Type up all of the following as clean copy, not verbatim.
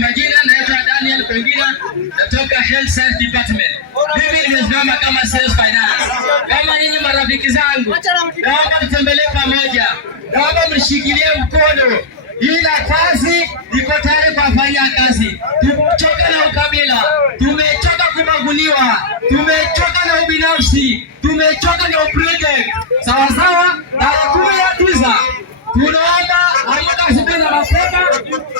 Majina naitwa Daniel Pengira, natoka Health Science Department. Mimi nimesimama kama sales finance. Kama nyinyi marafiki zangu, naomba tutembelee pamoja. Naomba mshikilie mkono. Ila kazi iko tayari kufanya kazi. Tumechoka na ukabila, tumechoka kubaguliwa, tumechoka na ubinafsi, tumechoka na uproject. Sawa sawa? Tarehe 19 tunaomba amka asubuhi na mapema,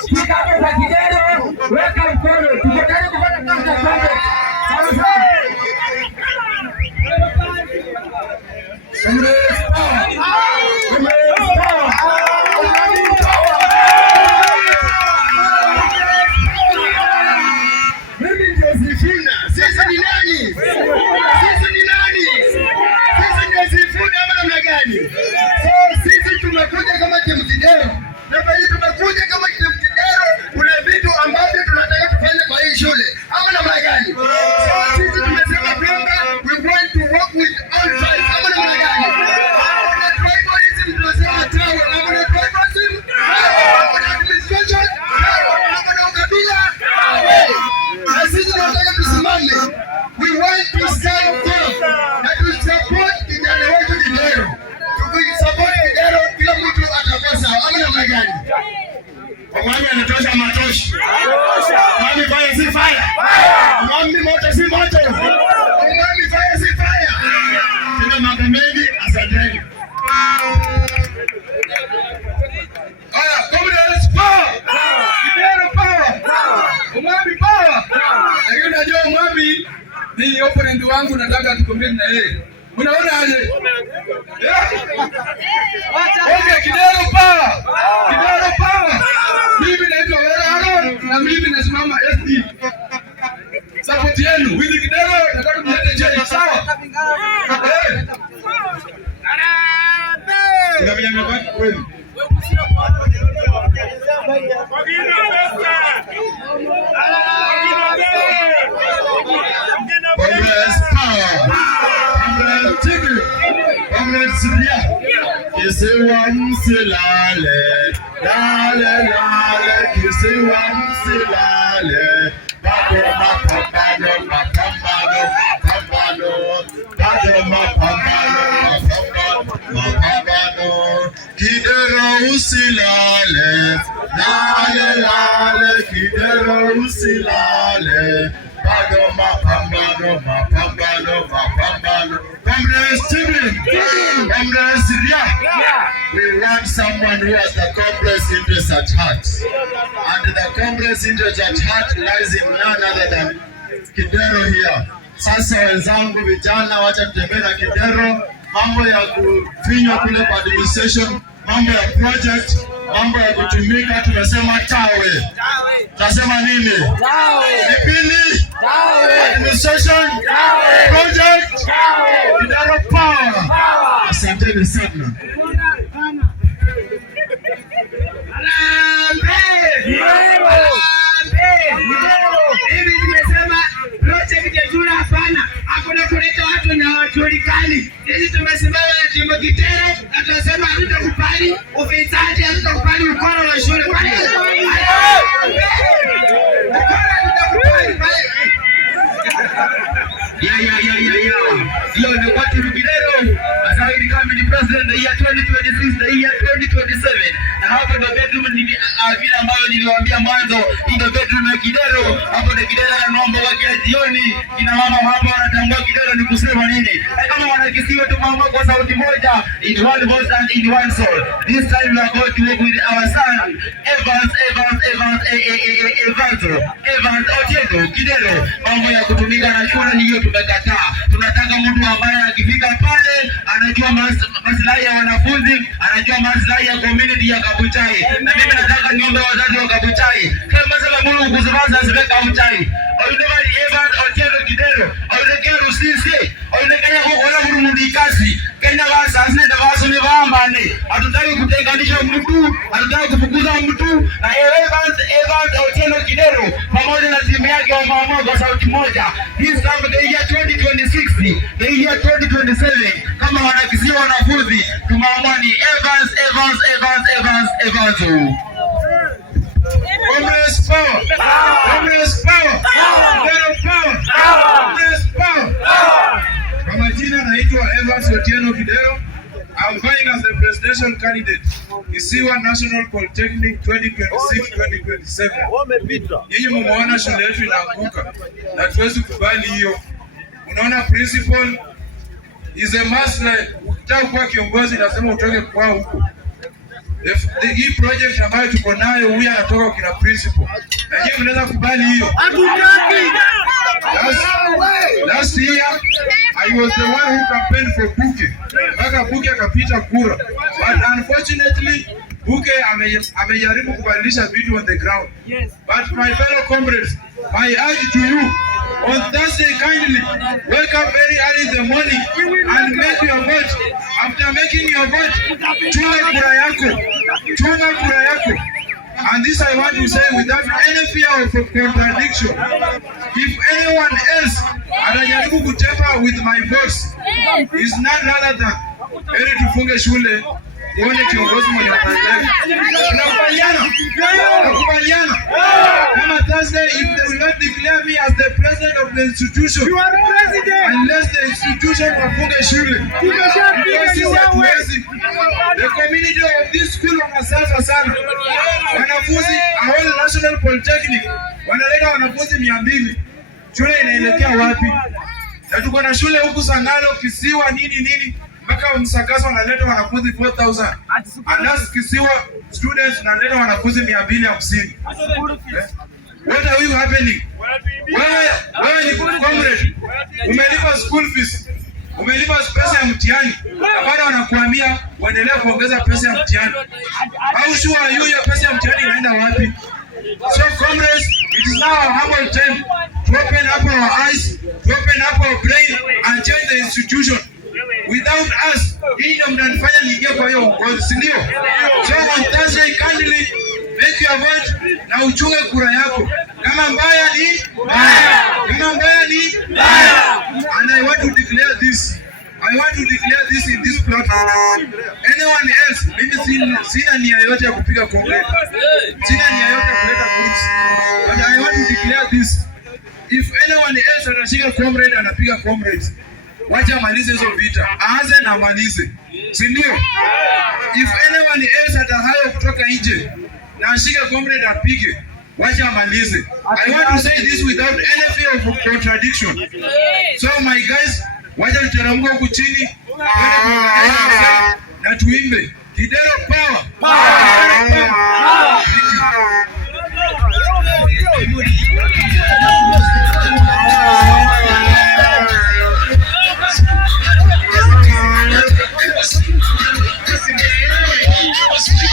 tukapata za Kidero, weka mkono, tuko tayari kufanya kazi ya project. Sawa sawa? Tumekuja kama timu Kidero, na bali tumekuja kama timu Kidero, kuna vitu ambavyo tunataka kufanya kwa hii shule. Ama namna gani? Sisi tumesema kwamba we want to work with all tribes. Ama namna gani? Kuna tribalism tunasema tawe, na kuna tribalism, kuna administration, kuna ukabila. Na sisi tunataka tusimame. We want to stand firm na to support kijana wetu Kidero. Mwami anatosha matoshi. Mwami fire si fire. Mwami moto si moto. Mwami fire si fire. Tuna mambo mengi, asanteni. Comrades power. Kidero power. Mwami power. Lakini unajua Mwami ni opponent wangu, nataka tukombane na yeye. Unaona aje? Okay, Kidero power. Kidero power. Mimi naitwa Aaron na mimi nasimama SD. Support yenu. With Kidero nataka mlete change, sawa? Unafanya mabaki kweli? Kisiwa msilale, lale lale, kisiwa msilale, bado mapambano, mapambano, mapambano, bado mapambano, mapambano, Kidero usilale, lale lale, Kidero usilale, bado mapambano, mapambano, mapambano. Comrades Timmy, Comrades Ria, we want someone who has the Comrades interest at heart. And the Comrades interest at heart lies in none other than Kidero here. Sasa wenzangu vijana, wacha tutembee na Kidero. Mambo ya kufinywa kule kwa administration, mambo ya project, mambo ya kutumika, tunasema tawe. Tunasema nini? Tawe. Vipindi? Tawe. Administration? Tawe. Project? Tawe. Kidero power. Power. Asanteni sana. Hivi nimesema project ya shule hapana. Hakuna kuleta watu na wajulikani. Sisi tumesimama na timu Kidero na tunasema hatutakubali ufisadi, hatutakubali ukora wa shule. Hiyo ni kwa timu Kidero. Asante kama ni president ya 2026 na ya 2027. Na hapo bedroom vile ambayo niliwaambia mwanzo, ndio bedroom ya Kidero. Hapo ndio Kidero anaomba kwa kila jioni. Kina mama hapa wanatambua Kidero ni kusema nini. Kama wanakisiwa tu mama kwa sauti moja, in one voice and in one soul. This time we are going to work with our son Evans Otieno Kidero. Mambo ya kutumika na shule ni hiyo tumekataa. Tunataka mtu ambaye akifika pale anajua maslahi ya wanafunzi, anajua maslahi ya community ya Kabuchai. Na mimi nataka niombe wazazi wa Kabuchai, kama sema Mungu kuzibaza asibe Kabuchai. Oyudobali Evans Otieno Kidero, oyudekero sisi, oyudekanya kukola burumundi kasi. Kenya basa asine dabaso ni bambane. Hatutaki kutenganisha mtu, hatutaki kufukuza mtu. Na Evans Otieno Kidero pamoja na timu yake wa mama kwa sauti moja. This time the year 2026, the year 2027, kama wanakisia wanafunzi tumeamua ni Evans. Communist power, communist power, Kidero power, communist power. Kwa majina naitwa Evans Otieno Kidero. I'm vying as the presidential candidate Kisiwa National Polytechnic 2026-2027. Nyinyi mmeona shule yetu inaanguka na tuwezi kubali hiyo. Unaona principal is a must. Ukitaka kuwa kiongozi lazima utoke kwa huko. Hii project ambayo tuko nayo huyu anatoka kina principal. Na nyinyi mnaweza kubali hiyo? Last year I was the one who campaigned for Buke. Mpaka Buke akapita kura. But unfortunately Buke amejaribu kubadilisha vitu on the ground. But my fellow comrades, I urge to you, on Thursday kindly wake up very early in the morning and make your vote. After making your vote, chunga kura yako. And this I want to say without any fear of contradiction. If anyone else anajaribu kutepa with my voice, is none other than ili tufunge shule uone kiongozi mwenye ataleta. Tunakubaliana. Kama Thursday, if they will not declare me as the president of the institution, you are president. Unless the institution wafunge shule. The community of this school wanasafa sana. Wanafunzi Aholo National Polytechnic wanaleta wanafunzi 200. Shule inaelekea wapi? Na tuko na shule huku Sangalo, Kisiwa, nini mpaka Msakaso wanaleta wanafunzi 4000. Alas Kisiwa students wanaleta wanafunzi 250. What are we happening? Wewe ni comrade. Umelipa school fees. Umelipa pesa ya mtihani. Na bado wanakuambia waendelee kuongeza pesa ya mtihani. How sure are you ya pesa ya mtihani inaenda wapi? So comrades, it is now our humble time to open up our eyes, to open up our brain and change the institution. Without us, hii ndio mnanifanya niingie kwa hiyo uongozi, si ndio? So on Thursday kindly make your vote na uchunge kura yako. Kama mbaya ni mbaya. And I want to declare this. In this platform. Anyone else, mimi sina nia yote ya kupiga comrade. Sina nia yote ya kuleta groups. But I want to declare this. If anyone else anashika comrade anapiga comrades, wacha amalize hizo vita. Aanze na amalize. Si ndio? If anyone else atahayo kutoka nje na ashike comrade apige, wacha amalize. I want to say this without any fear of contradiction. So my guys, wacha tuteremke huku chini na tuimbe Kidero power.